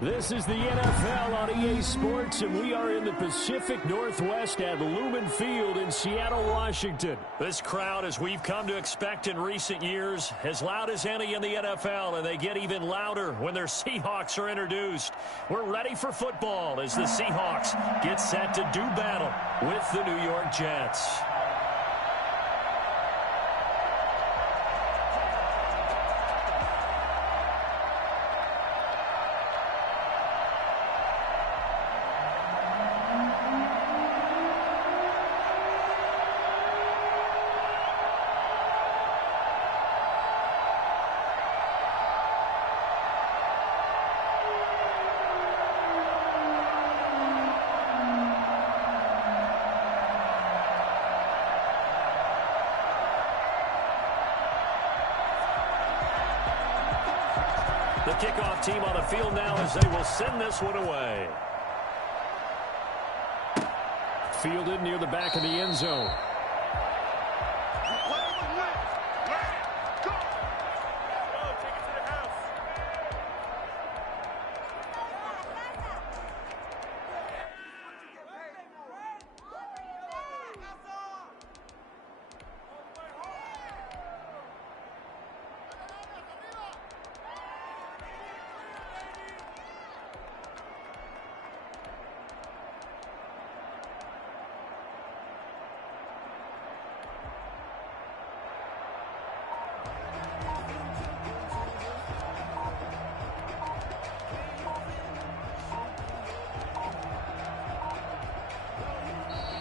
This is the NFL on EA Sports, and we are in the Pacific Northwest at Lumen Field in Seattle, Washington. This crowd, as we've come to expect in recent years, as loud as any in the NFL, and they get even louder when their Seahawks are introduced. We're ready for football as the Seahawks get set to do battle with the New York Jets. The kickoff team on the field now as they will send this one away. Fielded near the back of the end zone.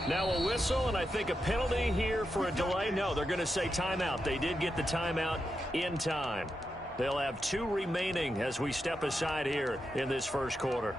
Now a whistle, and I think a penalty here for a delay. No, they're going to say timeout. They did get the timeout in time. They'll have 2 remaining as we step aside here in this first quarter.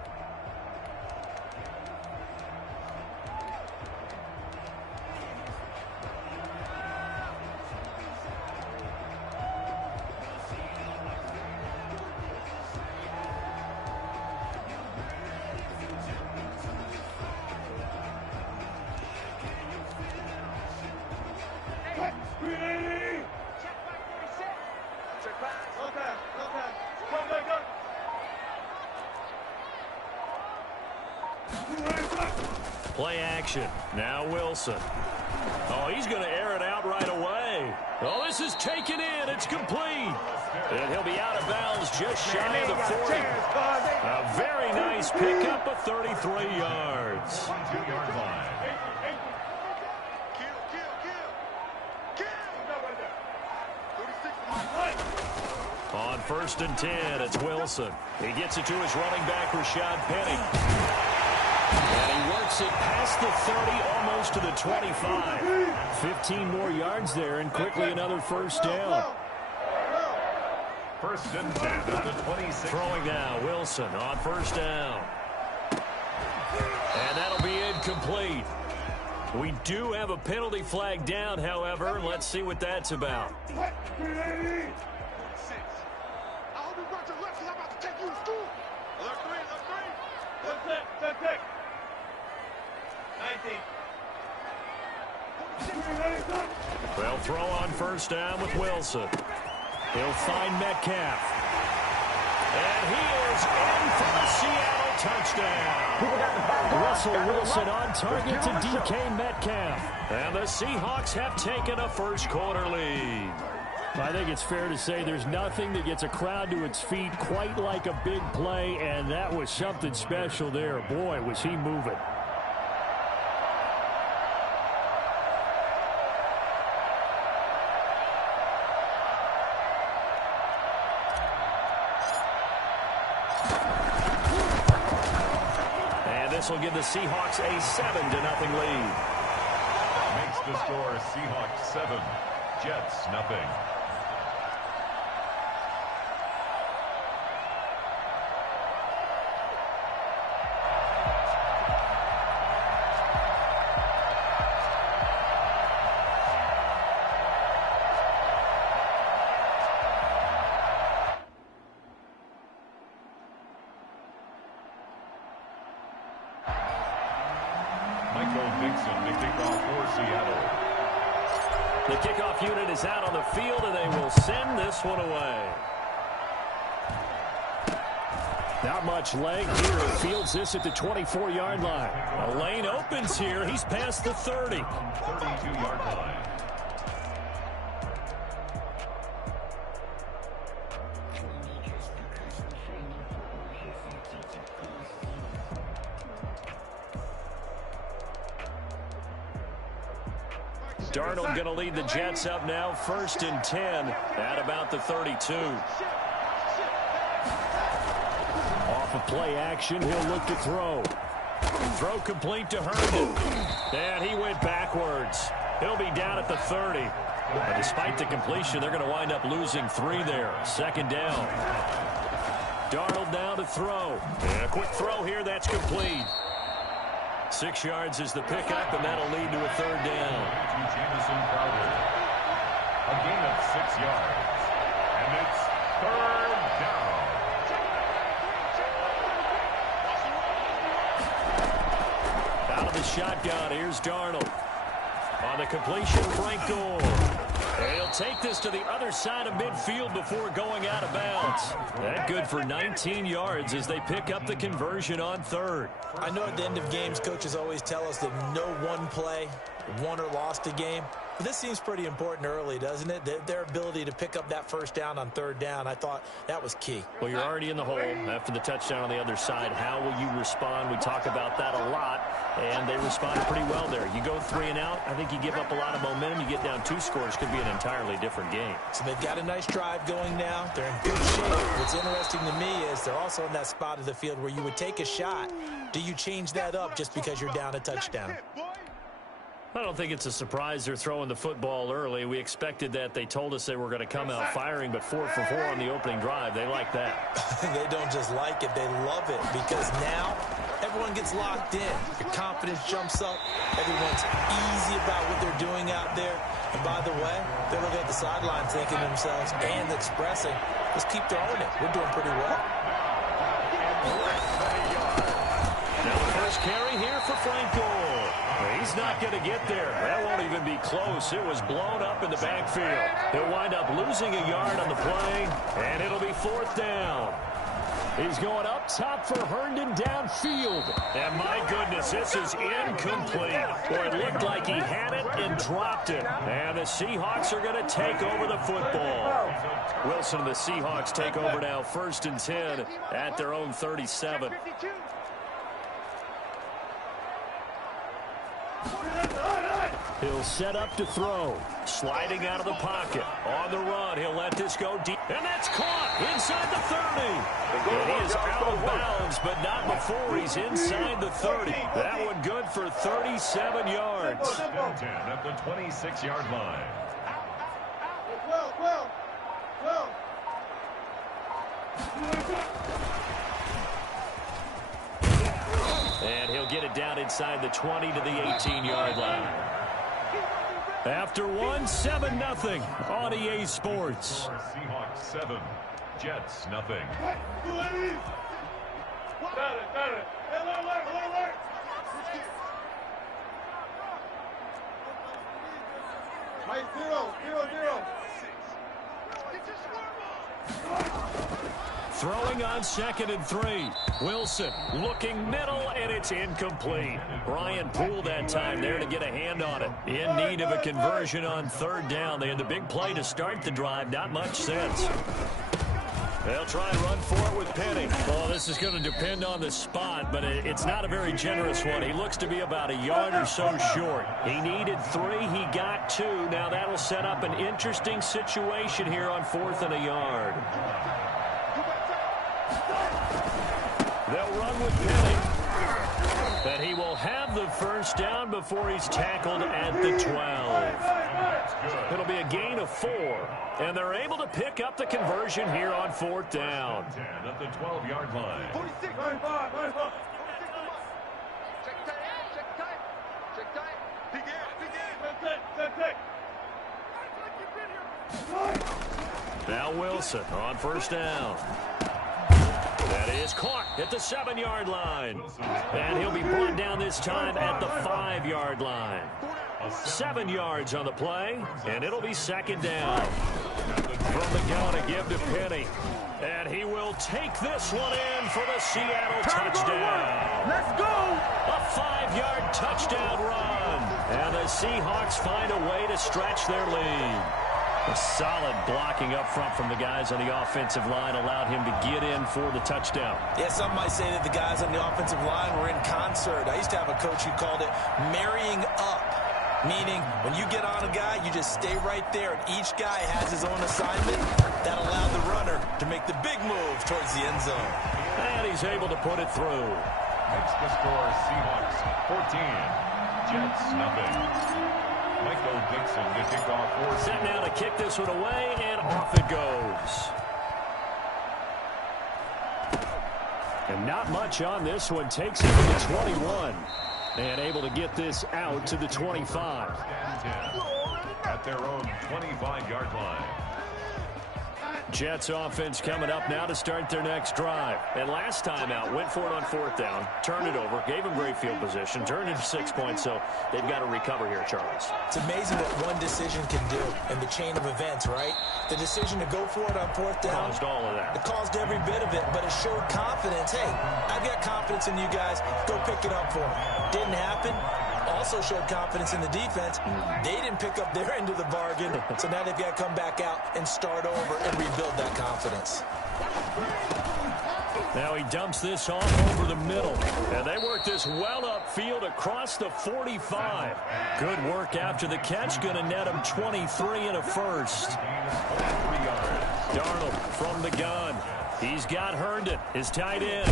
Play action. Now Wilson. Oh, he's going to air it out right away. Oh, this is taken in. It's complete. And he'll be out of bounds just shy of the 40. A very nice pickup of 33 yards. 2-yard line. On 1st and 10, it's Wilson. He gets it to his running back, Rashad Penny. And he works it past the 30, almost to the 25. 15 more yards there, and quickly another first down. 1st and 10 at the 26. Throwing now, Wilson on 1st down. And that'll be incomplete. We do have a penalty flag down, however. Let's see what that's about. They'll throw on 1st down with Wilson. He'll find Metcalf. And he is in for a Seattle touchdown. Russell Wilson on target to DK Metcalf. And the Seahawks have taken a first quarter lead. I think it's fair to say there's nothing that gets a crowd to its feet quite like a big play, and that was something special there. Boy, was he moving. This will give the Seahawks a 7-0 lead. Makes the score Seahawks 7, Jets nothing. The kickoff unit is out on the field, and they will send this one away. Not much leg here. He fields this at the 24-yard line. A lane opens here. He's past the 30. 32-yard line. Darnold going to lead the Jets up now, 1st and 10 at about the 32. Off of play action, he'll look to throw. Throw complete to Herndon. And he went backwards. He'll be down at the 30. But despite the completion, they're going to wind up losing 3 there. 2nd down. Darnold now to throw. And a quick throw here, that's complete. 6 yards is the pickup, and that'll lead to a 3rd down. To Jamison Crowder. A gain of 6 yards. And it's 3rd down. Out of the shotgun, here's Darnold. On the completion, Frank Gore. And he'll take this to the other side of midfield before going out of bounds. That good for 19 yards as they pick up the conversion on 3rd. I know at the end of games, coaches always tell us that no one play won or lost a game. But this seems pretty important early, doesn't it? Their ability to pick up that 1st down on 3rd down, I thought that was key. Well, you're already in the hole after the touchdown on the other side. How will you respond? We talk about that a lot, and they responded pretty well there. You go 3 and out, I think you give up a lot of momentum. You get down 2 scores, could be an entirely different game. So they've got a nice drive going now. They're in good shape. What's interesting to me is they're also in that spot of the field where you would take a shot. Do you change that up just because you're down a touchdown? I don't think it's a surprise they're throwing the football early. We expected that. They told us they were going to come out firing, but 4 for 4 on the opening drive. They like that. They don't just like it, they love it, because now everyone gets locked in. Your confidence jumps up. Everyone's easy about what they're doing out there. And by the way, they're looking at the sideline thinking to themselves and expressing, let's keep throwing it. We're doing pretty well. Now the first carry here for Frank Gore. He's not going to get there. That won't even be close. It was blown up in the backfield. He'll wind up losing a yard on the play, and it'll be 4th down. He's going up top for Herndon downfield. And my goodness, this is incomplete. Boy, it looked like he had it and dropped it. And the Seahawks are going to take over the football. Wilson and the Seahawks take over now, 1st and 10 at their own 37. He'll set up to throw. Sliding out of the pocket. On the run, he'll let this go deep. And that's caught inside the 30. And he is out of bounds, but not before he's inside the 30. That one good for 37 yards. 10 at the 26-yard line. And he'll get it down inside the 20 to the 18-yard line. After one, 7-0 on EA Sports. Seahawks 7, Jets nothing. Throwing on 2nd and 3. Wilson looking middle, and it's incomplete. Brian Poole that time there to get a hand on it. In need of a conversion on 3rd down. They had the big play to start the drive. Not much sense. They'll try and run for it with Penny. Well, this is going to depend on the spot, but it's not a very generous one. He looks to be about a yard or so short. He needed 3. He got 2. Now that'll set up an interesting situation here on 4th and a yard. They'll run with Penny. And he will have the 1st down before he's tackled at the 12. It'll be a gain of 4. And they're able to pick up the conversion here on 4th down. 10 at the 12-yard line. Now Wilson on 1st down. That is caught at the 7-yard line. And he'll be brought down this time at the 5-yard line. 7 yards on the play, and it'll be 2nd down. From the gun to give to Penny. And And he will take this one in for the Seattle touchdown. Let's go! A 5-yard touchdown run. And the Seahawks find a way to stretch their lead. A solid blocking up front from the guys on the offensive line allowed him to get in for the touchdown. Yeah, some might say that the guys on the offensive line were in concert. I used to have a coach who called it marrying up, meaning when you get on a guy, you just stay right there, and each guy has his own assignment. That allowed the runner to make the big move towards the end zone. And he's able to put it through. Makes the score Seahawks 14, Jets nothing. Michael Dixon to kick off for Set now to kick this one away, and off it goes. And not much on this one. Takes it to the 21. And able to get this out to the 25. at their own 25-yard line. Jets offense coming up now to start their next drive. And last time out, went for it on 4th down, turned it over, gave them great field position, turned into 6 points, so they've got to recover here, Charles. It's amazing what one decision can do in the chain of events, right? The decision to go for it on 4th down. Caused all of that. It caused every bit of it, but it showed confidence. Hey, I've got confidence in you guys. Go pick it up for me. Didn't happen. Also showed confidence in the defense. They didn't pick up their end of the bargain, so now they've got to come back out and start over and rebuild that confidence. Now he dumps this off over the middle, and they work this well upfield across the 45. Good work after the catch, going to net him 23 and a first. Darnold from the gun. He's got Herndon, his tight end.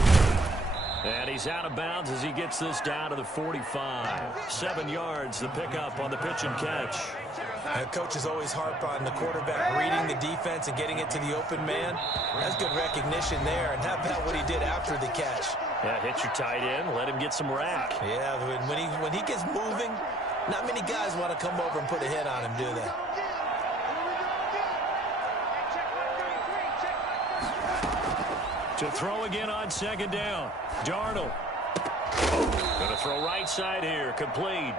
And he's out of bounds as he gets this down to the 45. 7 yards, the pickup on the pitch and catch. Coaches always harp on the quarterback reading the defense and getting it to the open man. That's good recognition there. And how about what he did after the catch? Yeah, hit your tight end, let him get some rack. Yeah, when he gets moving, not many guys want to come over and put a hit on him, do they? To throw again on 2nd down. Darnold. Going to throw right side here. Complete.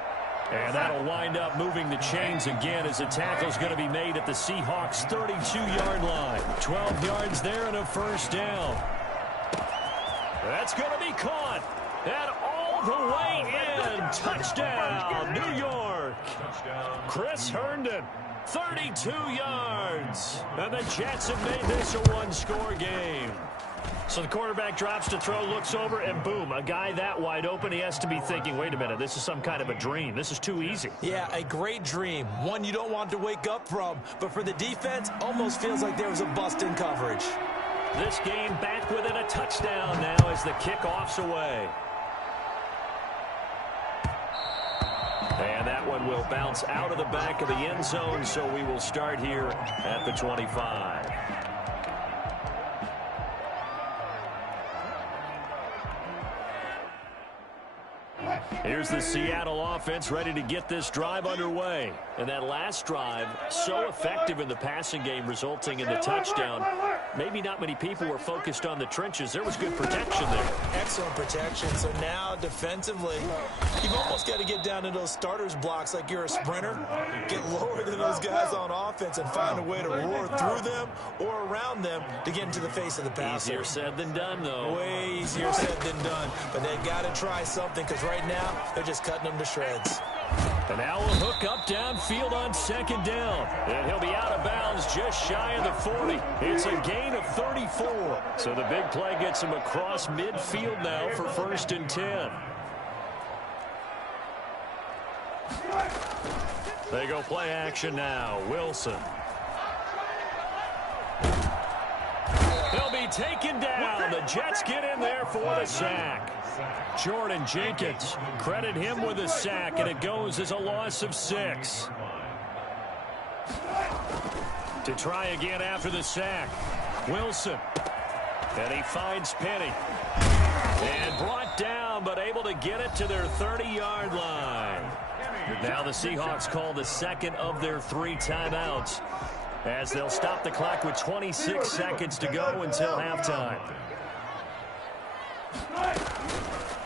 And that'll wind up moving the chains again as the tackle's going to be made at the Seahawks' 32-yard line. 12 yards there and a first down. That's going to be caught. And all the way in. Touchdown, New York. Chris Herndon. 32 yards. And the Jets have made this a one-score game. So the quarterback drops to throw, looks over, and boom, a guy that wide open, he has to be thinking, wait a minute, this is some kind of a dream. This is too easy. Yeah, a great dream. One you don't want to wake up from. But for the defense, almost feels like there was a bust in coverage. This game back within a touchdown now as the kickoff's away. And that one will bounce out of the back of the end zone, so we will start here at the 25. Here's the Seattle offense ready to get this drive underway. And that last drive, so effective in the passing game, resulting in the touchdown. Maybe not many people were focused on the trenches. There was good protection there. Excellent protection. So now defensively, you've almost got to get down to those starters blocks like you're a sprinter. Get lower than those guys on offense and find a way to roar through them or around them to get into the face of the passer. Easier said than done, though. Way easier said than done. But they've got to try something because right now, they're just cutting them to shreds. And now we'll hook up downfield on 2nd down. And he'll be out of bounds just shy of the 40. It's a gain of 34. So the big play gets him across midfield now for 1st and 10. They go play action now. Wilson. He'll be taken down. The Jets get in there for the sack. Jordan Jenkins, credit him with a sack, and it goes as a loss of 6. To try again after the sack, Wilson. And he finds Penny. And brought down, but able to get it to their 30-yard line. Now the Seahawks call the second of their 3 timeouts, as they'll stop the clock with 26 seconds to go until halftime.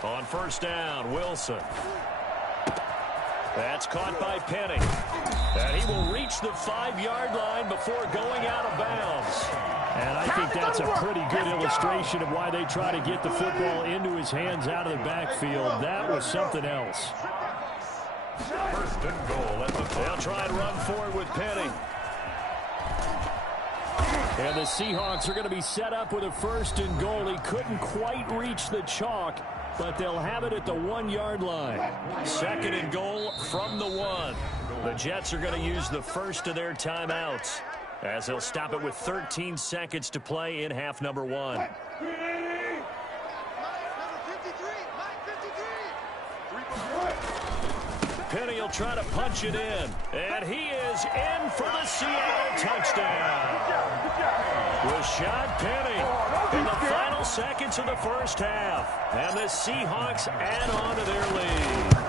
On 1st down, Wilson. That's caught by Penny. And he will reach the 5-yard line before going out of bounds. And I think that's a pretty good illustration of why they try to get the football into his hands out of the backfield. That was something else. First and goal at the They'll try and run forward with Penny. And the Seahawks are going to be set up with a first and goal. He couldn't quite reach the chalk, but they'll have it at the 1-yard line. Second and goal from the 1. The Jets are going to use the first of their timeouts, as they'll stop it with 13 seconds to play in half number 1. Penny will try to punch it in, and he is in for the Seattle touchdown. Rashad Penny in the final seconds of the first half, and the Seahawks add on to their lead.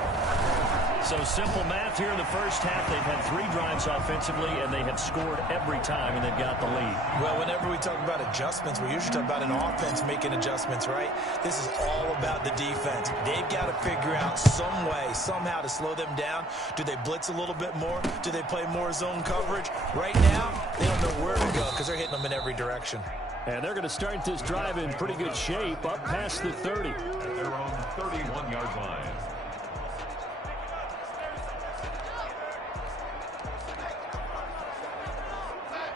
So simple math here in the first half. They've had 3 drives offensively, and they have scored every time, and they've got the lead. Well, whenever we talk about adjustments, we usually talk about an offense making adjustments, right? This is all about the defense. They've got to figure out some way, somehow to slow them down. Do they blitz a little bit more? Do they play more zone coverage? Right now, they don't know where to go because they're hitting them in every direction. And they're going to start this drive in pretty good shape, up past the 30. At their own 31-yard line.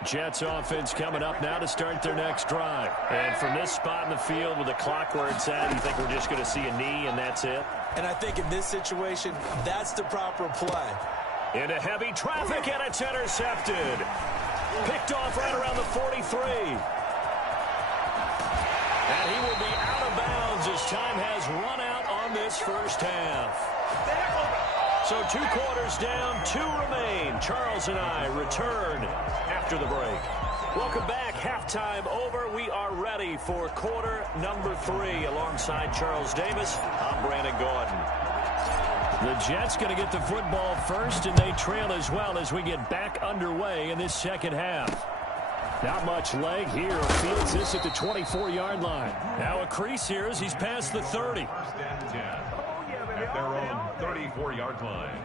Jets offense coming up now to start their next drive. And from this spot in the field with the clock where it's at, you think we're just going to see a knee and that's it? And I think in this situation, that's the proper play. Into heavy traffic, and it's intercepted. Picked off right around the 43. And he will be out of bounds as time has run out on this first half. So 2 quarters down, 2 remain. Charles and I return after the break. Welcome back. Halftime over. We are ready for quarter number 3. Alongside Charles Davis, I'm Brandon Gordon. The Jets going to get the football first, and they trail as well as we get back underway in this second half. Not much leg here. Fields this at the 24-yard line. Now a crease here as he's past the 30. First and 10. At their own 34-yard line.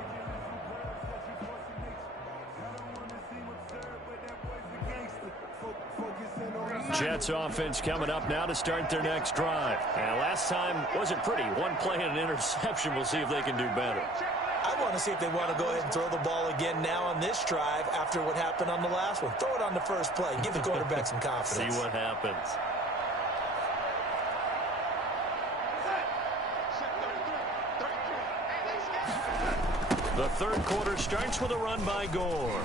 Jets offense coming up now to start their next drive. And last time wasn't pretty. 1 play and an interception. We'll see if they can do better. I want to see if they want to go ahead and throw the ball again now on this drive after what happened on the last one. Throw it on the first play. Give the quarterback some confidence. See what happens. The third quarter starts with a run by Gore.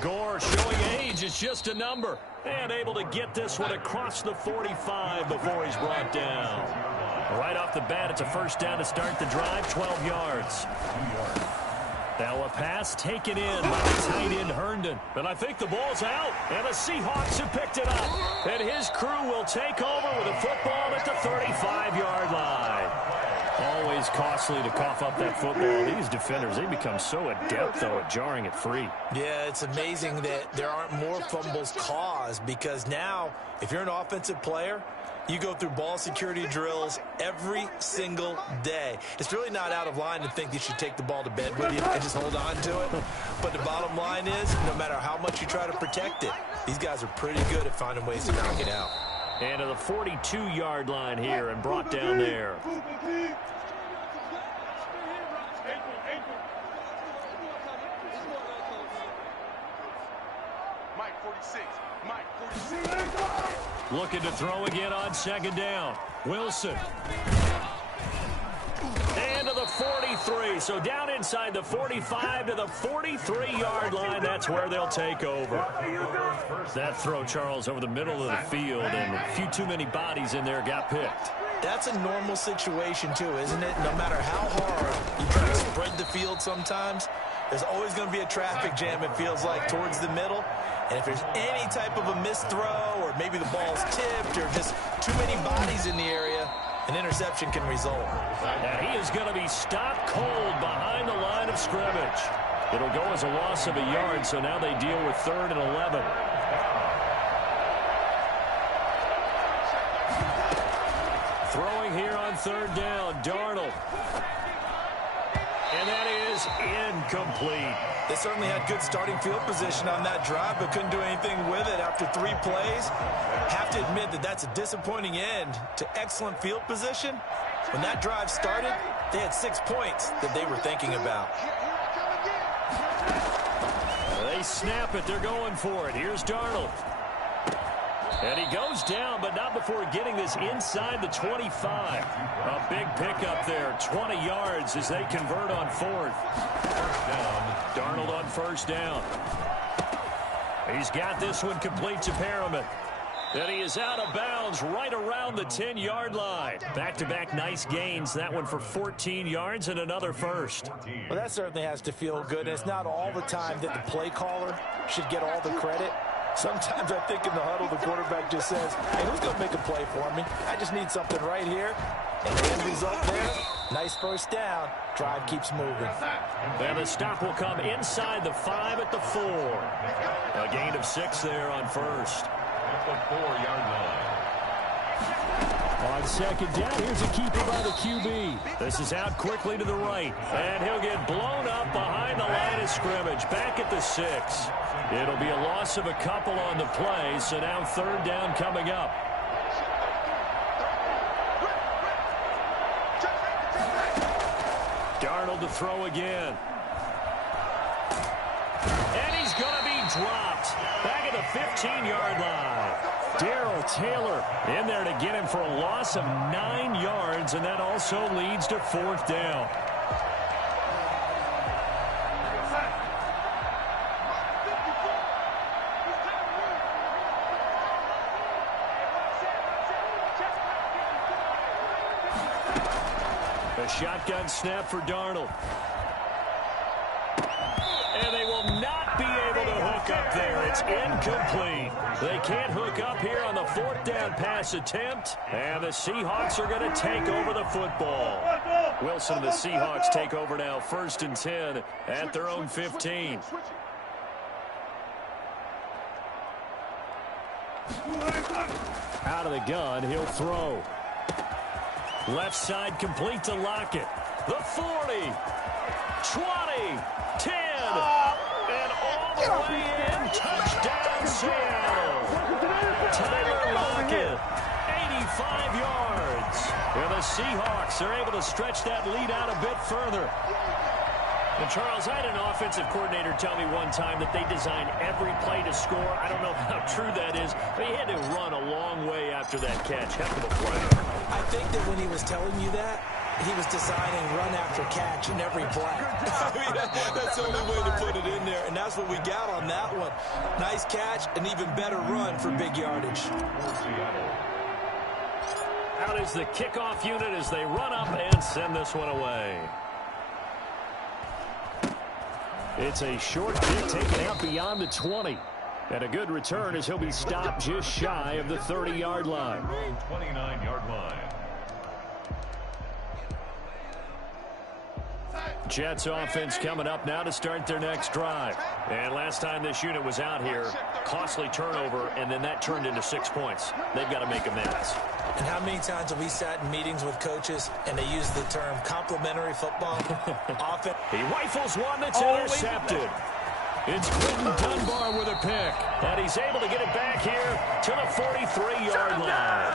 Gore showing age. It's just a number. And able to get this one across the 45 before he's brought down. Right off the bat, it's a first down to start the drive, 12 yards. Now a pass taken in by the tight end Herndon. And I think the ball's out. And the Seahawks have picked it up. And his crew will take over with a football at the 35-yard line. Always costly to cough up that football. These defenders, they become so adept, though, at jarring it free. Yeah, it's amazing that there aren't more fumbles caused because now, if you're an offensive player, you go through ball security drills every single day. It's really not out of line to think you should take the ball to bed with you and just hold on to it. But the bottom line is, no matter how much you try to protect it, these guys are pretty good at finding ways to knock it out. And to the 42-yard line here and brought down there. Looking to throw again on second down. Wilson. And to the 43. So down inside the 45 to the 43-yard line. That's where they'll take over. That throw, Charles, over the middle of the field, and a few too many bodies in there got picked. That's a normal situation, too, isn't it? No matter how hard you try to spread the field sometimes, there's always going to be a traffic jam, it feels like, towards the middle. And if there's any type of a missed throw or maybe the ball's tipped or just too many bodies in the area, an interception can result. And he is going to be stopped cold behind the line of scrimmage. It'll go as a loss of a yard, so now they deal with 3rd and 11. Throwing here on 3rd down, Darnold. And that is incomplete. They certainly had good starting field position on that drive, but couldn't do anything with it after 3 plays. Have to admit that that's a disappointing end to excellent field position. When that drive started, they had 6 points that they were thinking about. They snap it. They're going for it. Here's Darnold. And he goes down, but not before getting this inside the 25. A big pickup there, 20 yards as they convert on 4th. Darnold on 1st down. He's got this one complete to Perriman. And he is out of bounds right around the 10-yard line. Back-to-back nice gains. That one for 14 yards and another first. Well, that certainly has to feel good. And it's not all the time that the play caller should get all the credit. Sometimes I think in the huddle, the quarterback just says, hey, who's going to make a play for me? I just need something right here. And the end result there, nice first down. Drive keeps moving. And the stop will come inside the 5 at the 4. A gain of 6 there on 1st. At the 4-yard line. On 2nd down, here's a keeper by the QB. This is out quickly to the right. And he'll get blown up behind the line of scrimmage. Back at the 6. It'll be a loss of a couple on the play, so now 3rd down coming up. Darnold to throw again. And he's going to be dropped. Back at the 15-yard line. Darrell Taylor in there to get him for a loss of 9 yards, and that also leads to 4th down. A shotgun snap for Darnold. And they will not be able to hook up there. It's incomplete. They can't hook up here on the 4th down pass attempt. And the Seahawks are going to take over the football. Wilson and the Seahawks take over now, 1st and 10 at their own 15. Out of the gun, he'll throw. Left side complete to Lockett. The 40, 20, 10, and all the way in. Touchdown, Seattle. Tyler Lockett, 85 yards. And the Seahawks are able to stretch that lead out a bit further. And Charles, I had an offensive coordinator tell me one time that they design every play to score. I don't know how true that is, but he had to run a long way after that catch. Heck of a play. I think that when he was telling you that, he was designing run after catch in every play. I mean, that's the only way to put it in there, and that's what we got on that one. Nice catch, an even better run for big yardage. Out is the kickoff unit as they run up and send this one away. It's a short kick taken out beyond the 20. And a good return as he'll be stopped just shy of the 30-yard line. 29-yard line. Jets offense coming up now to start their next drive. And last time this unit was out here, costly turnover, and then that turned into 6 points. They've got to make amends. And how many times have we sat in meetings with coaches and they use the term complementary football? Often. He rifles one that's intercepted. It's Quentin Dunbar with a pick. And he's able to get it back here to the 43-yard line.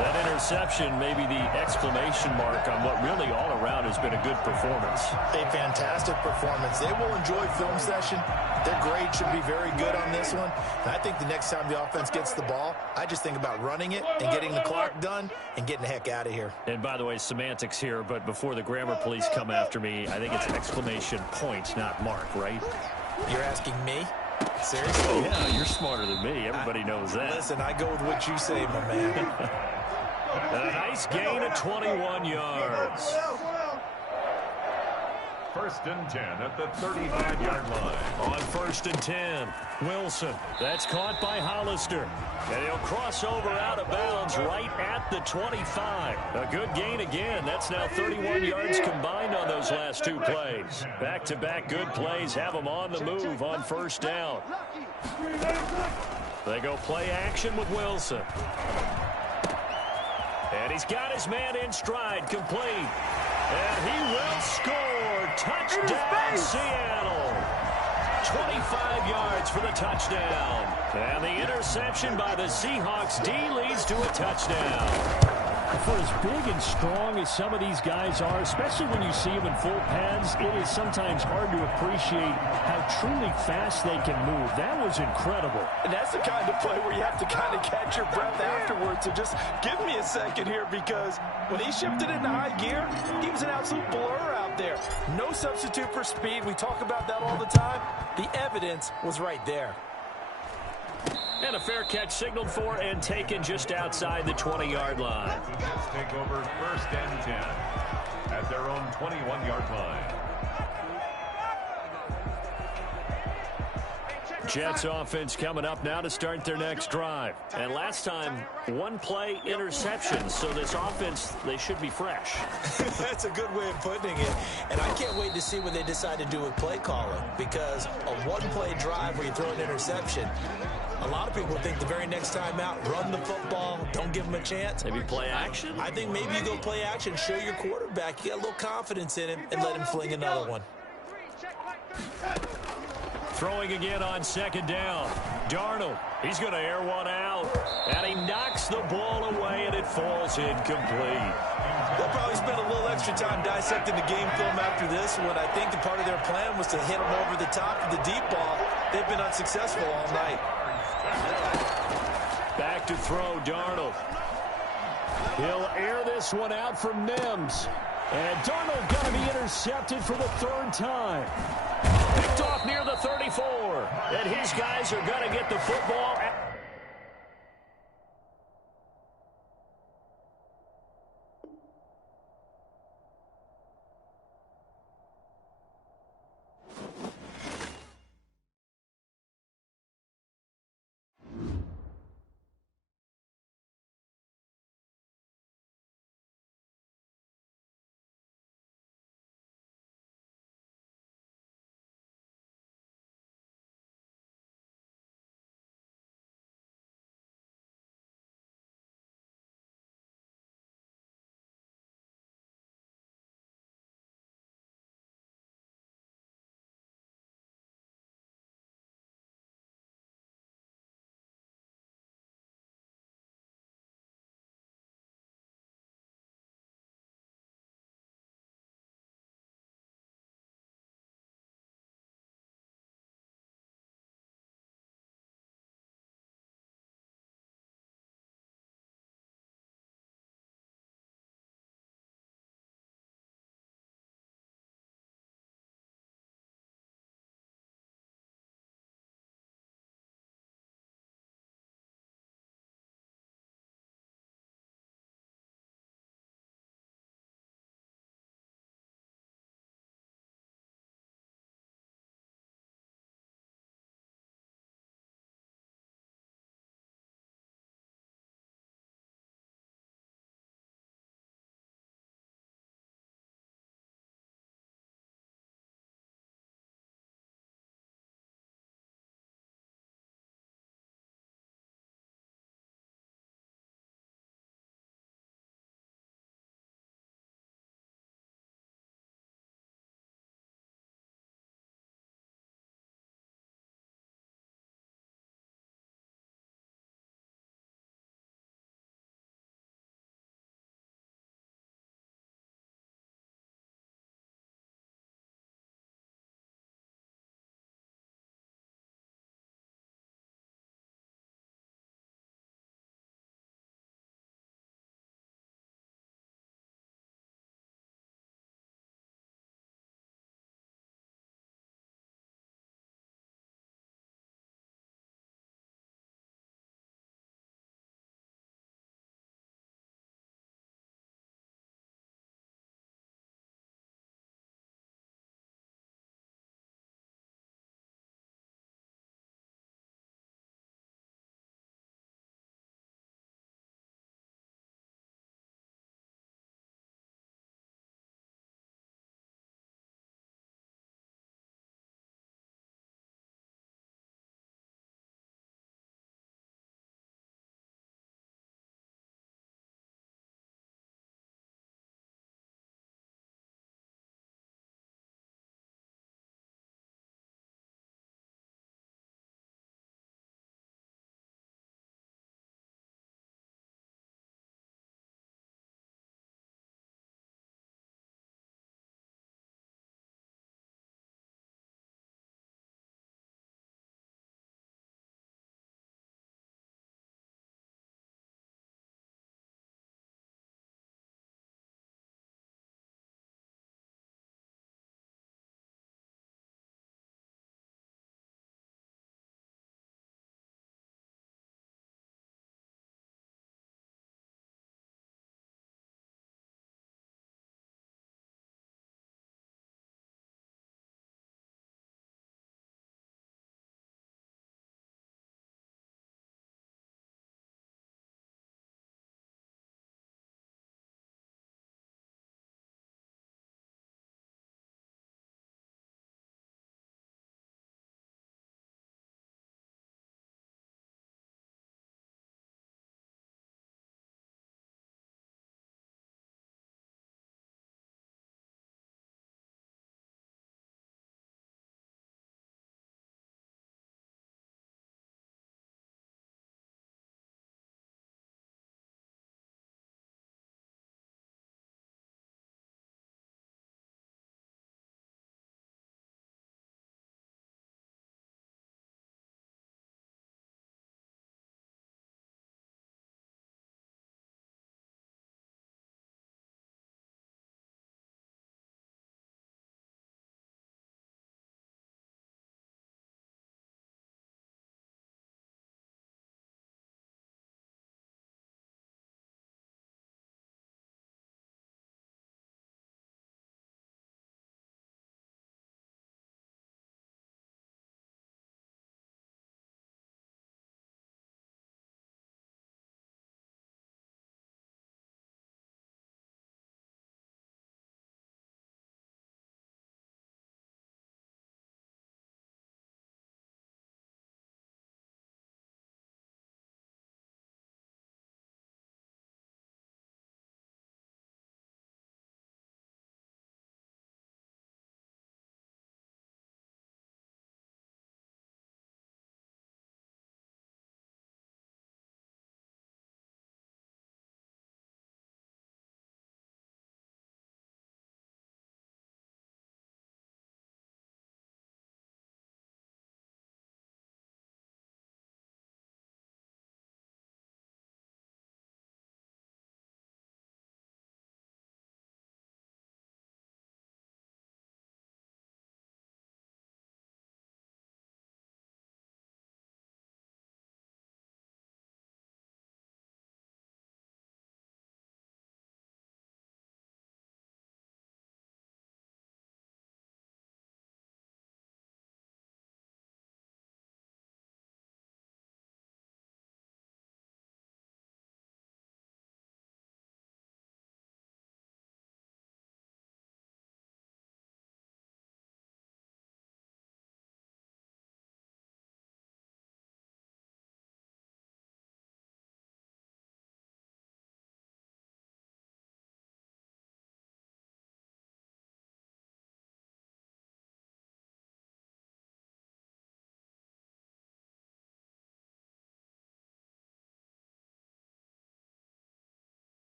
That interception may be the exclamation mark on what really all around has been a good performance. A fantastic performance. They will enjoy film session. Their grade should be very good on this one. And I think the next time the offense gets the ball, I just think about running it and getting the clock done and getting the heck out of here. And by the way, semantics here, but before the grammar police come after me, I think it's exclamation point, not mark, right? You're asking me? Seriously? Yeah, you're smarter than me. Everybody knows that. Listen, I go with what you say, my man. And a nice gain of 21 yards. 1st and 10 at the 35-yard line. On 1st and 10, Wilson. That's caught by Hollister. And he'll cross over out of bounds right at the 25. A good gain again. That's now 31 yards combined on those last 2 plays. Back-to-back good plays have them on the move on 1st down. They go play action with Wilson. And he's got his man in stride, complete. And he will score. Touchdown, Seattle. 25 yards for the touchdown. And the interception by the Seahawks D leads to a touchdown. For as big and strong as some of these guys are, especially when you see them in full pads, it is sometimes hard to appreciate how truly fast they can move. That was incredible. And that's the kind of play where you have to kind of catch your breath afterwards. So just give me a second here, because when he shifted into high gear, he was an absolute blur out there. No substitute for speed. We talk about that all the time. The evidence was right there. And a fair catch signaled for and taken just outside the 20-yard line. The Jets take over 1st and 10 at their own 21-yard line. Jets offense coming up now to start their next drive. And last time, one-play interception. So this offense, they should be fresh. That's a good way of putting it. And I can't wait to see what they decide to do with play calling, because a one-play drive where you throw an interception, a lot of people think the very next time out, run the football, don't give them a chance. Maybe play action? I think maybe you go play action, show your quarterback you got a little confidence in him, and let him fling another one. Throwing again on 2nd down. Darnold, he's going to air one out. And he knocks the ball away, and it falls incomplete. They'll probably spend a little extra time dissecting the game film after this one. I think the part of their plan was to hit him over the top of the deep ball. They've been unsuccessful all night. Back to throw, Darnold. He'll air this one out from Mims. And Darnold going to be intercepted for the 3rd time. Picked off near the 34. And his guys are going to get the football.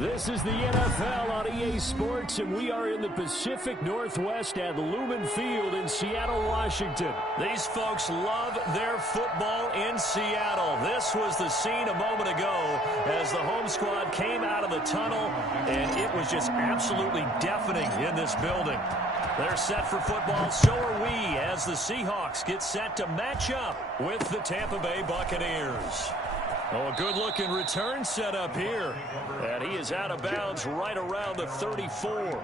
This is the NFL on EA Sports, and we are in the Pacific Northwest at Lumen Field in Seattle, Washington. These folks love their football in Seattle. This was the scene a moment ago as the home squad came out of the tunnel, and it was just absolutely deafening in this building. They're set for football, so are we, as the Seahawks get set to match up with the Tampa Bay Buccaneers. Oh, a good-looking return set up here. And he is out of bounds right around the 34.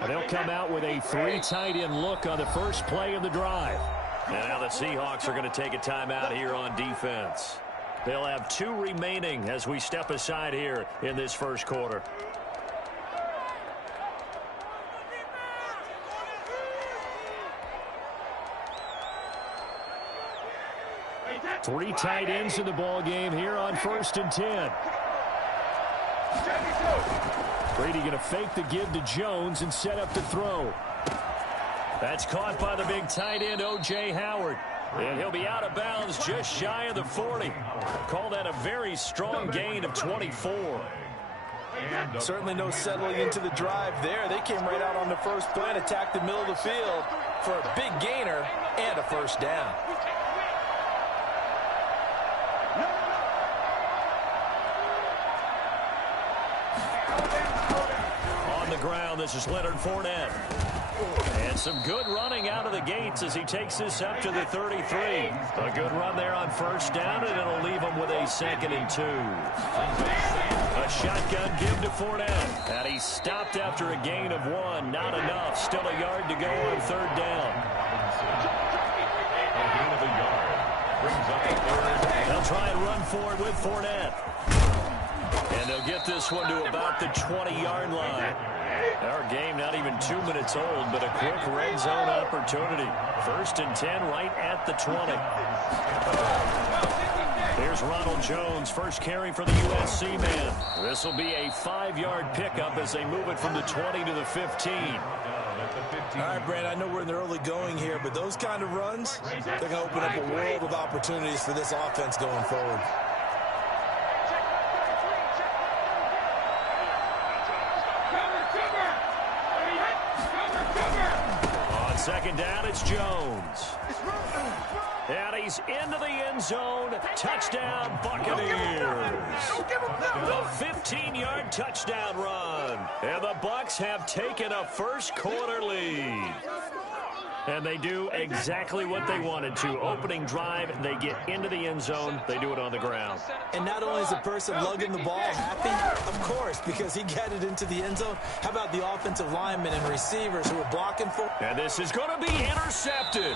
And they'll come out with a 3 tight end look on the first play of the drive. And now the Seahawks are going to take a timeout here on defense. They'll have 2 remaining as we step aside here in this first quarter. Three tight ends in the ball game here on 1st and 10. Brady going to fake the give to Jones and set up the throw. That's caught by the big tight end, O.J. Howard. And he'll be out of bounds just shy of the 40. Call that a very strong gain of 24. Certainly no settling into the drive there. They came right out on the first play and attacked the middle of the field for a big gainer and a first down. On the ground, this is Leonard Fournette. And some good running out of the gates as he takes this up to the 33. A good run there on first down, and it'll leave him with a 2nd and 2. A shotgun give to Fournette. And he's stopped after a gain of 1. Not enough. Still a yard to go on 3rd down. A gain of a yard. Brings up a 3rd. They'll try and run forward with Fournette. And they'll get this one to about the 20-yard line. Our game not even 2 minutes old, but a quick red zone opportunity. 1st and 10 right at the 20. Here's Ronald Jones, first carry for the USC man. This will be a 5-yard pickup as they move it from the 20 to the 15. All right, Brand, I know we're in the early going here, but those kind of runs, they're going to open up a world of opportunities for this offense going forward. On 2nd down, it's Jones. And he's into the end zone. Touchdown, Buccaneers. The 15-yard touchdown run. And the Bucs have taken a first quarter lead. And they do exactly what they wanted to. Opening drive, they get into the end zone. They do it on the ground. And not only is the person lugging the ball happy, of course, because he got it into the end zone. How about the offensive linemen and receivers who are blocking for? And this is going to be intercepted.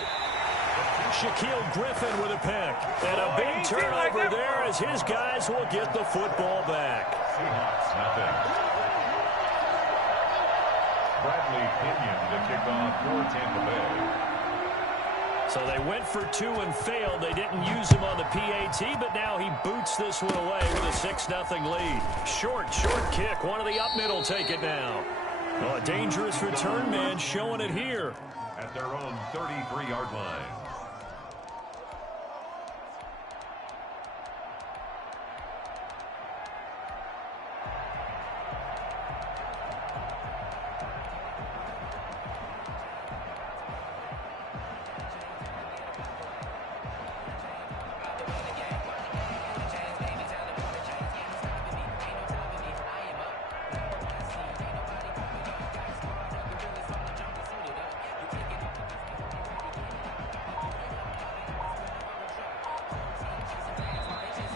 Shaquille Griffin with a pick. And a big turnover there as his guys will get the football back. Seahawks, nothing. Bradley Pinion to kick off for Tampa Bay. So they went for 2 and failed. They didn't use him on the PAT, but now he boots this one away with a 6-0 lead. Short kick. One of the up middle take it now. Oh, a dangerous return man showing it here. At their own 33-yard line.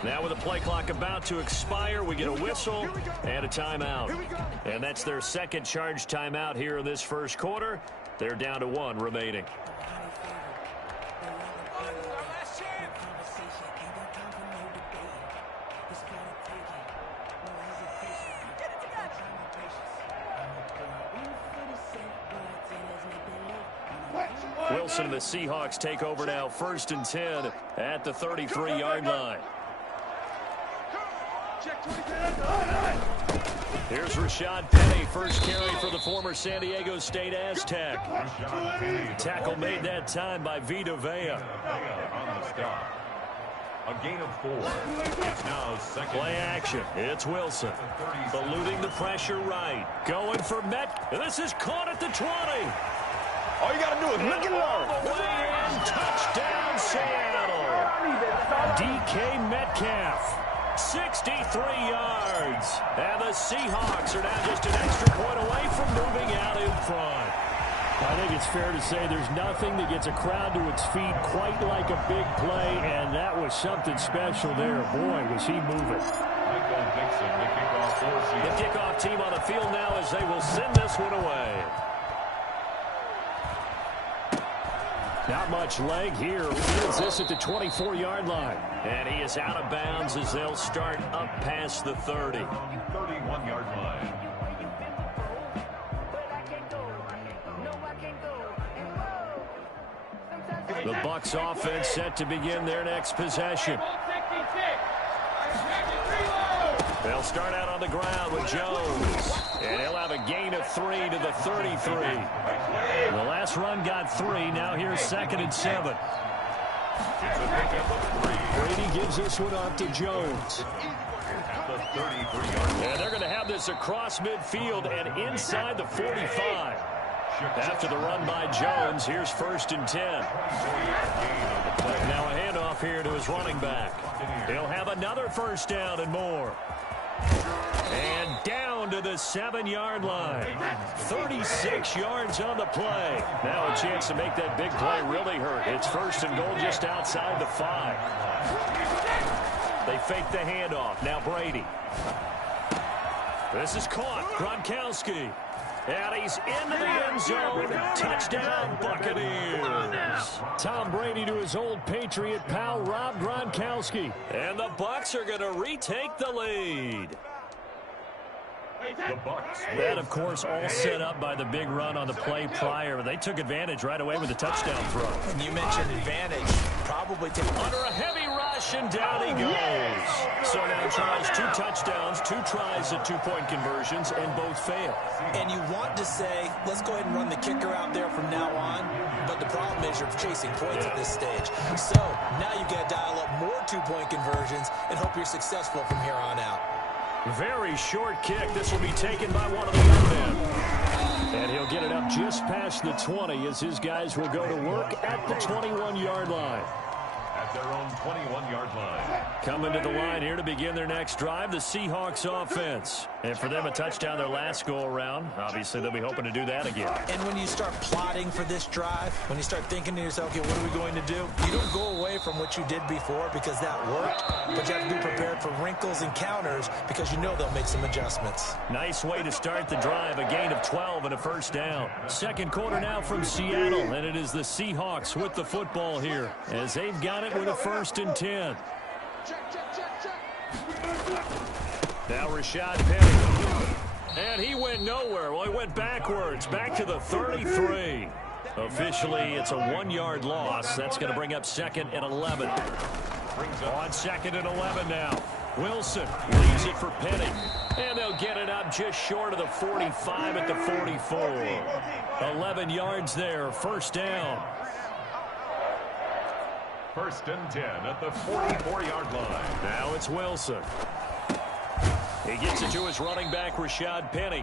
Now with the play clock about to expire, we get a whistle and a timeout. And that's their 2nd charge timeout here in this first quarter. They're down to 1 remaining. Wilson and the Seahawks take over now, 1st and 10 at the 33-yard line. Here's Rashad Penny, first carry for the former San Diego State Aztec. Tackle made that time by Vita Vea. On the stop. A gain of 4. It's now second. Play action. It's Wilson. Eluding the pressure right. Going for Met. This is caught at the 20. All you got to do is look and all the way in. Touchdown, Seattle. DK Metcalf. 63 yards. And the Seahawks are now just an extra point away from moving out in front. I think it's fair to say there's nothing that gets a crowd to its feet quite like a big play, and that was something special there. Boy, was he moving. Michael Dixon, the kickoff for Seattle. The kickoff team on the field now as they will send this one away. Not much leg here. Fields this at the 24-yard line. And he is out of bounds as they'll start up past the 30. 31-yard line. The Bucs offense set to begin their next possession. They'll start out on the ground with Jones. And he'll have a gain of 3 to the 33. The last run got 3. Now here's 2nd and 7. Brady gives this one off to Jones. And they're going to have this across midfield and inside the 45. After the run by Jones, here's 1st and 10. Now a handoff here to his running back. He'll have another first down and more. And down to the 7-yard line. 36 yards on the play. Now a chance to make that big play really hurt. It's 1st and goal just outside the 5. They fake the handoff. Now Brady. This is caught. Gronkowski. And he's into the end zone. Touchdown, Buccaneers. Tom Brady to his old Patriot pal, Rob Gronkowski. And the Bucs are going to retake the lead. That, of course, all set up by the big run on the play prior. They took advantage right away with the touchdown throw. And you mentioned advantage. Probably under a heavy rush, and down he goes. So now tries 2 touchdowns, 2 tries at 2-point conversions, and both fail. And you want to say, let's go ahead and run the kicker out there from now on. But the problem is you're chasing points at this stage. So now you got to dial up more 2-point conversions and hope you're successful from here on out. Very short kick. This will be taken by one of the young men. And he'll get it up just past the 20 as his guys will go to work at the 21-yard line. At their own 21-yard line. Coming to the line here to begin their next drive, the Seahawks offense. And for them, a touchdown their last go-around. Obviously, they'll be hoping to do that again. And when you start plotting for this drive, when you start thinking to yourself, okay, what are we going to do? You don't go away from what you did before because that worked, but you have to be prepared for wrinkles and counters because you know they'll make some adjustments. Nice way to start the drive, a gain of 12 and a first down. Second quarter now from Seattle, and it is the Seahawks with the football here as they've got it with a 1st and 10. Now Rashad Penny. And he went nowhere. Well, he went backwards, back to the 33. Officially, it's a 1-yard loss. That's going to bring up 2nd and 11. On 2nd and 11 now. Wilson leaves it for Penny. And they'll get it up just short of the 45 at the 44. 11 yards there, first down. 1st and 10 at the 44-yard line. Now it's Wilson. He gets it to his running back, Rashad Penny.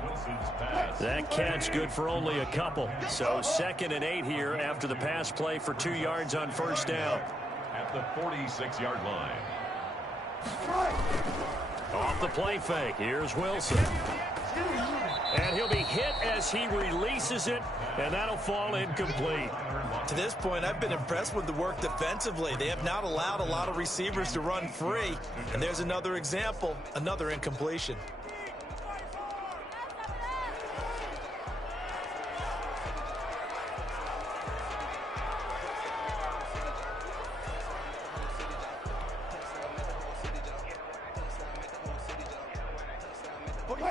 That catch good for only a couple. So 2nd and 8 here after the pass play for 2 yards on first down. At the 46-yard line. Off the play fake. Here's Wilson. And he'll be hit as he releases it, and that'll fall incomplete. To this point, I've been impressed with the work defensively. They have not allowed a lot of receivers to run free. And there's another example, another incompletion.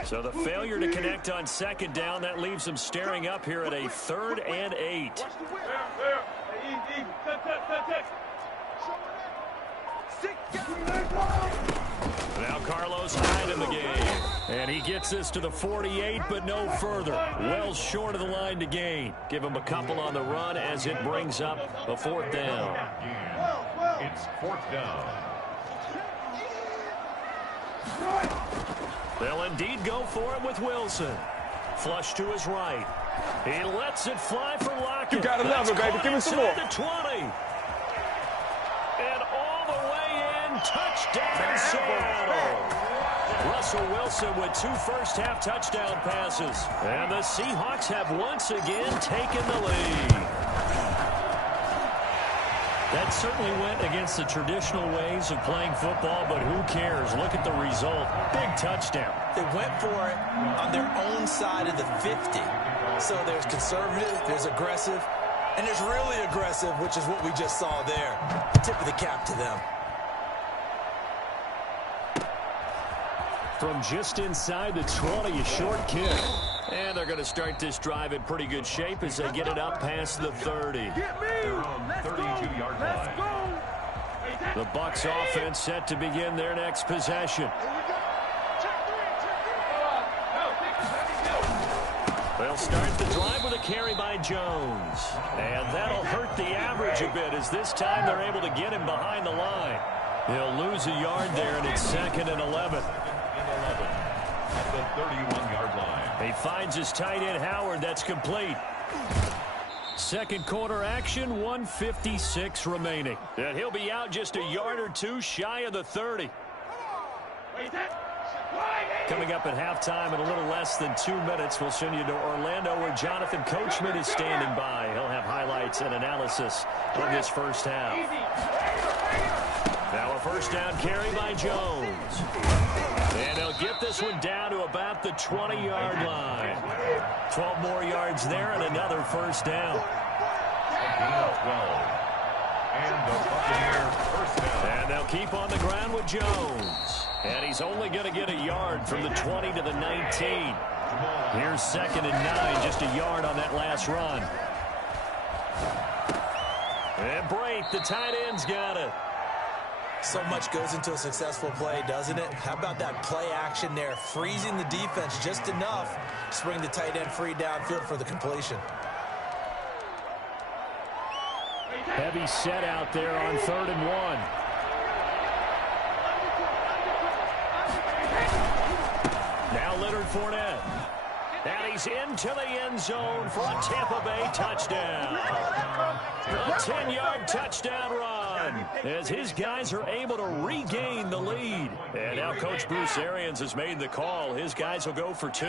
So the failure to connect on 2nd down, that leaves them staring up here at a 3rd and 8. Now Carlos Hyde in the game. And he gets this to the 48, but no further. Well short of the line to gain. Give him a couple on the run as it brings up a 4th down. It's 4th down. They'll indeed go for it with Wilson. Flush to his right. He lets it fly for Lockett. You gotta love it, baby. Give me some more. The 20. And all the way in. Touchdown, Seattle. Russell Wilson with 2 first-half touchdown passes. And the Seahawks have once again taken the lead. That certainly went against the traditional ways of playing football, but who cares? Look at the result. Big touchdown. They went for it on their own side of the 50. So there's conservative, there's aggressive, and there's really aggressive, which is what we just saw there. Tip of the cap to them. From just inside the 20, a short kick. And they're going to start this drive in pretty good shape as they get it up past the 30. They're on 32-yard line. The Bucs offense set to begin their next possession. They'll start the drive with a carry by Jones. And that'll hurt the average a bit as this time they're able to get him behind the line. He'll lose a yard there, and it's 2nd and 11. At the 31-yard line. He finds his tight end, Howard. That's complete. Second quarter action, 1:56 remaining. And he'll be out just a yard or two shy of the 30. Coming up at halftime in a little less than 2 minutes, we'll send you to Orlando where Jonathan Coachman is standing by. He'll have highlights and analysis of this first half. Now a first down carry by Jones. And he'll get this one down to about the 20-yard line. 12 more yards there and another first down. Gain 12. And the Buccaneers first down. And they'll keep on the ground with Jones. And he's only going to get a yard from the 20 to the 19. Here's 2nd and 9, just a yard on that last run. And Brate, the tight end's got it. So much goes into a successful play, doesn't it? How about that play action there, freezing the defense just enough to bring the tight end free downfield for the completion. Heavy set out there on 3rd and 1. Now Leonard Fournette. And he's into the end zone for a Tampa Bay touchdown. A 10-yard touchdown run as his guys are able to regain the lead. And now Coach Bruce Arians has made the call. His guys will go for 2.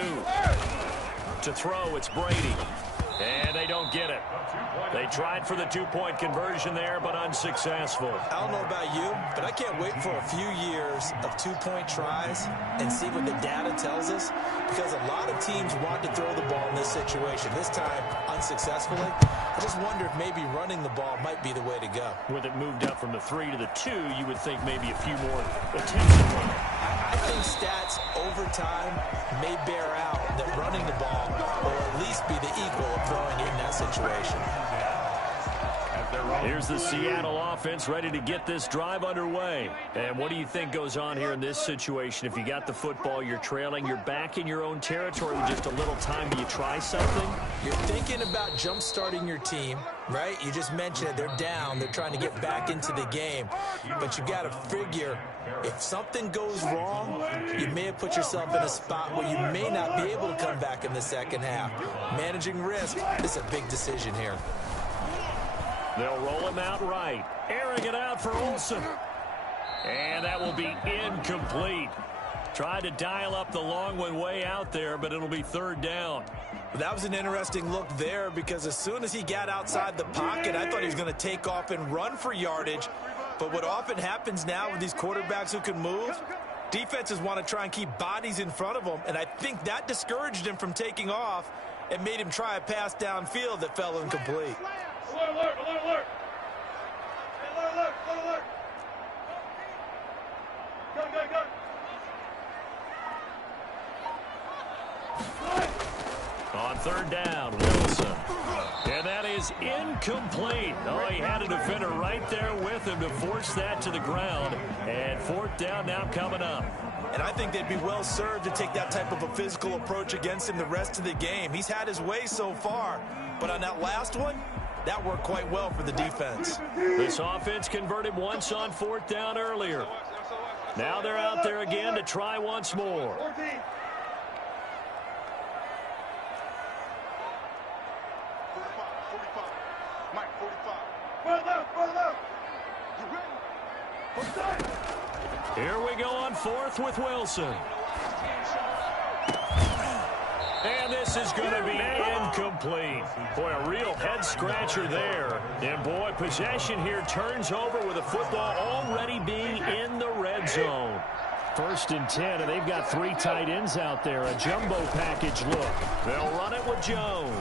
To throw, it's Brady. And they don't get it. They tried for the 2-point conversion there, but unsuccessful. I don't know about you, but I can't wait for a few years of 2-point tries and see what the data tells us, because a lot of teams want to throw the ball in this situation. This time, unsuccessfully. I just wonder if maybe running the ball might be the way to go. With it moved up from the 3 to the 2, you would think maybe a few more attempts at running. I think stats over time may bear out that running the ball will at least be the equal of throwing it in that situation. Here's the Seattle offense ready to get this drive underway. And what do you think goes on here in this situation? If you got the football, you're trailing, you're back in your own territory with just a little time. Do you try something? You're thinking about jump-starting your team, right? You just mentioned it. They're down. They're trying to get back into the game. But you got to figure if something goes wrong, you may have put yourself in a spot where you may not be able to come back in the second half. Managing risk is a big decision here. They'll roll him out right. Airing it out for Olsen. And that will be incomplete. Tried to dial up the long one way out there, but it'll be 3rd down. That was an interesting look there, because as soon as he got outside the pocket, I thought he was going to take off and run for yardage. But what often happens now with these quarterbacks who can move, defenses want to try and keep bodies in front of them, and I think that discouraged him from taking off and made him try a pass downfield that fell incomplete. Alert, alert, alert, alert. Alert, alert, alert, alert. Go, go, go. On 3rd down, Wilson. And that is is incomplete. Oh, he had a defender right there with him to force that to the ground. And fourth down now coming up. And I think they'd be well served to take that type of a physical approach against him the rest of the game. He's had his way so far, but on that last one, that worked quite well for the defense. This offense converted once on fourth down earlier. Now they're out there again to try once more. 14. Here we go on fourth with Wilson. And this is going to be incomplete. Boy, a real head-scratcher there. And, boy, possession here turns over with the football already being in the red zone. 1st and 10, and they've got 3 tight ends out there. A jumbo package look. They'll run it with Jones.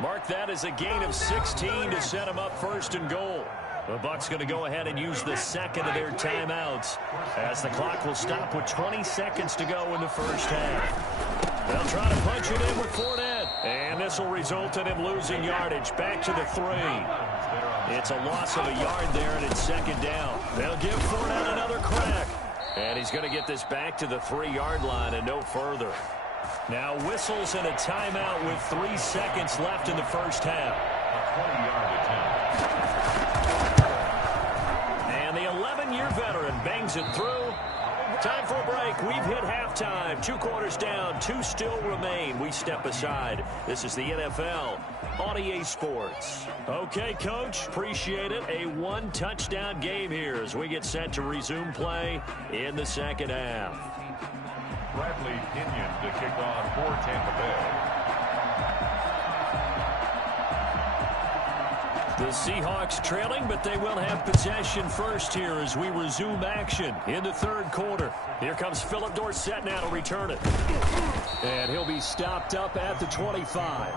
Mark that as a gain of 16 to set them up 1st and goal. The Bucs going to go ahead and use the second of their timeouts as the clock will stop with 20 seconds to go in the first half. They'll try to punch it in with Fournette. And this will result in him losing yardage back to the 3. It's a loss of a yard there, and it's 2nd down. They'll give Fournette another crack. And he's going to get this back to the 3-yard line and no further. Now whistles and a timeout with 3 seconds left in the first half. A 20-yard attempt. And the 11-year veteran bangs it through. Time for a break. We've hit halftime. 2 quarters down. 2 still remain. We step aside. This is the NFL on EA Sports. Okay, Coach. Appreciate it. A 1-touchdown game here as we get set to resume play in the second half. Bradley Pinion to kick off for Tampa Bay. The Seahawks trailing, but they will have possession first here as we resume action in the 3rd quarter. Here comes Philip Dorsett now to return it. And he'll be stopped up at the 25.